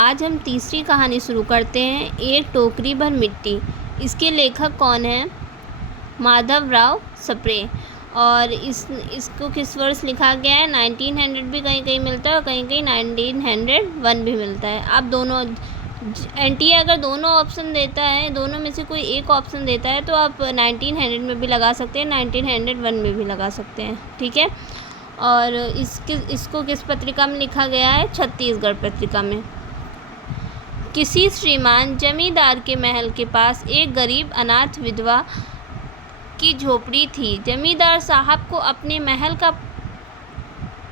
आज हम तीसरी कहानी शुरू करते हैं, एक टोकरी भर मिट्टी। इसके लेखक कौन हैं? माधवराव सप्रे। और इसको किस वर्ष लिखा गया है? 1900 भी कहीं कहीं मिलता है और कहीं कहीं 1901 भी मिलता है। आप दोनों एनटीए अगर दोनों ऑप्शन देता है, दोनों में से कोई एक ऑप्शन देता है तो आप 1900 में भी लगा सकते हैं, 1901 में भी लगा सकते हैं, ठीक है। और इसको किस पत्रिका में लिखा गया है? छत्तीसगढ़ पत्रिका में। किसी श्रीमान जमींदार के महल के पास एक गरीब अनाथ विधवा की झोपड़ी थी। जमींदार साहब को अपने महल का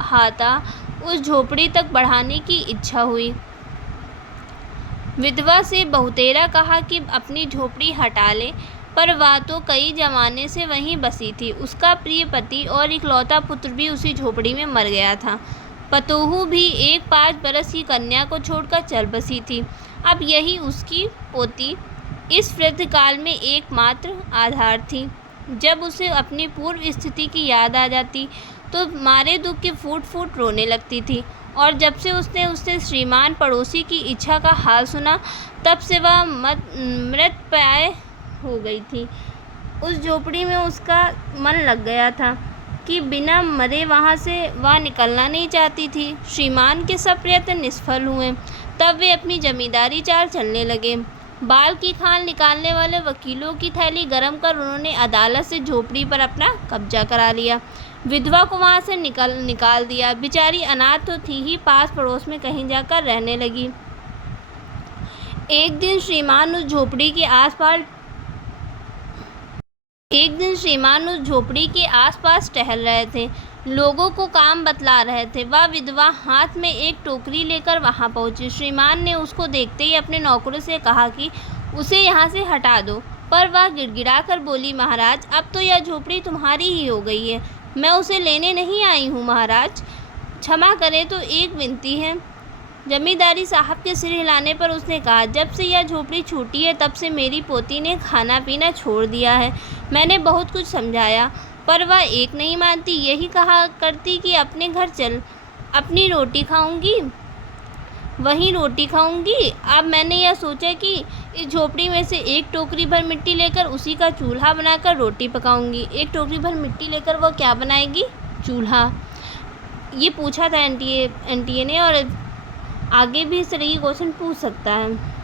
अहाता उस झोपड़ी तक बढ़ाने की इच्छा हुई। विधवा से बहुतेरा कहा कि अपनी झोपड़ी हटा ले, पर वह तो कई जमाने से वहीं बसी थी। उसका प्रिय पति और इकलौता पुत्र भी उसी झोपड़ी में मर गया था। पतोहू भी एक 5 बरस की कन्या को छोड़कर चल बसी थी। अब यही उसकी पोती इस वृद्ध काल में एकमात्र आधार थी। जब उसे अपनी पूर्व स्थिति की याद आ जाती तो मारे दुख के फूट फूट रोने लगती थी। और जब से उसने श्रीमान पड़ोसी की इच्छा का हाल सुना, तब से वह मृतप्राय हो गई थी। उस झोपड़ी में उसका मन लग गया था कि बिना मरे वहाँ से वह निकलना नहीं चाहती थी। श्रीमान के सब प्रयत्न निष्फल हुए। तब वे अपनी जमींदारी चाल चलने लगे। बाल की खाल निकालने वाले वकीलों की थैली गरम कर उन्होंने अदालत से झोपड़ी पर अपना कब्जा करा लिया। विधवा को वहाँ से निकाल दिया। बेचारी अनाथ तो थी ही, पास पड़ोस में कहीं जाकर रहने लगी। एक दिन श्रीमान उस झोपड़ी के आसपास टहल रहे थे, लोगों को काम बतला रहे थे। वह विधवा हाथ में एक टोकरी लेकर वहां पहुंची। श्रीमान ने उसको देखते ही अपने नौकरों से कहा कि उसे यहाँ से हटा दो, पर वह गिड़गिड़ा कर बोली, महाराज, अब तो यह झोपड़ी तुम्हारी ही हो गई है। मैं उसे लेने नहीं आई हूँ महाराज, क्षमा करें तो एक विनती है। जमींदारी साहब के सिर हिलाने पर उसने कहा, जब से यह झोपड़ी छूटी है तब से मेरी पोती ने खाना पीना छोड़ दिया है। मैंने बहुत कुछ समझाया, पर वह एक नहीं मानती। यही कहा करती कि अपने घर चल, अपनी रोटी खाऊंगी, वहीं रोटी खाऊंगी। अब मैंने यह सोचा कि इस झोपड़ी में से एक टोकरी भर मिट्टी लेकर उसी का चूल्हा बनाकर रोटी पकाऊंगी। एक टोकरी भर मिट्टी लेकर वह क्या बनाएगी? चूल्हा। ये पूछा था एनटीए ने, और आगे भी इस तरह की क्वेश्चन पूछ सकता है।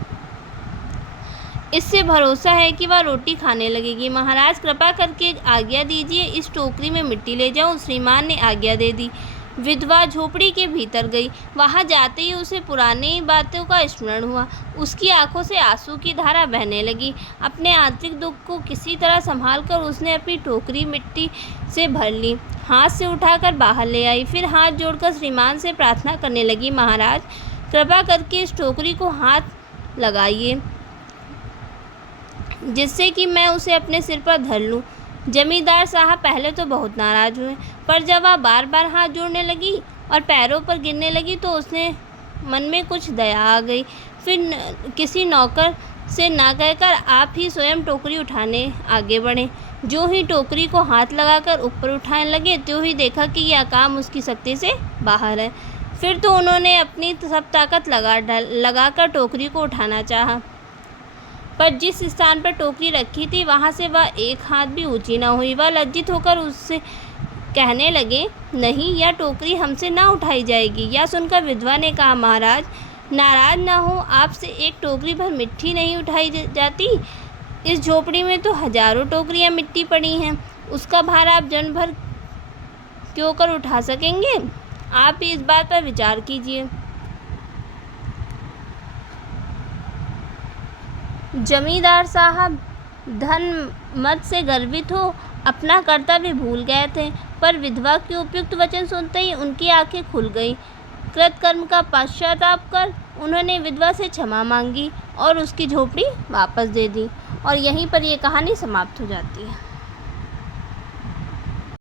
इससे भरोसा है कि वह रोटी खाने लगेगी। महाराज, कृपा करके आज्ञा दीजिए, इस टोकरी में मिट्टी ले जाऊं। श्रीमान ने आज्ञा दे दी। विधवा झोपड़ी के भीतर गई। वहां जाते ही उसे पुरानी बातों का स्मरण हुआ। उसकी आंखों से आंसू की धारा बहने लगी। अपने आंतरिक दुख को किसी तरह संभालकर उसने अपनी टोकरी मिट्टी से भर ली, हाथ से उठाकर बाहर ले आई। फिर हाथ जोड़कर श्रीमान से प्रार्थना करने लगी, महाराज, कृपा करके इस टोकरी को हाथ लगाइए, जिससे कि मैं उसे अपने सिर पर धर लूं। जमींदार साहब पहले तो बहुत नाराज हुए, पर जब वह बार बार हाथ जोड़ने लगी और पैरों पर गिरने लगी तो उसने मन में कुछ दया आ गई। फिर किसी नौकर से ना कहकर आप ही स्वयं टोकरी उठाने आगे बढ़े। जो ही टोकरी को हाथ लगाकर ऊपर उठाने लगे, त्यों ही देखा कि यह काम उसकी शक्ति से बाहर है। फिर तो उन्होंने अपनी सब ताकत लगाकर टोकरी को उठाना चाहा, पर जिस स्थान पर टोकरी रखी थी वहां से वह एक हाथ भी ऊंची न हुई। वह लज्जित होकर उससे कहने लगे, नहीं, यह टोकरी हमसे ना उठाई जाएगी। यह सुनकर विधवा ने कहा, महाराज, नाराज ना हो, आपसे एक टोकरी भर मिट्टी नहीं उठाई जाती। इस झोपड़ी में तो हजारों टोकरियां मिट्टी पड़ी हैं, उसका भार आप जन भर क्यों कर उठा सकेंगे? आप भी इस बात पर विचार कीजिए। जमींदार साहब धन मत से गर्वित हो अपना कर्तव्य भूल गए थे, पर विधवा के उपयुक्त वचन सुनते ही उनकी आंखें खुल गईं। कृतकर्म का पश्चाताप कर उन्होंने विधवा से क्षमा मांगी और उसकी झोपड़ी वापस दे दी। और यहीं पर यह कहानी समाप्त हो जाती है।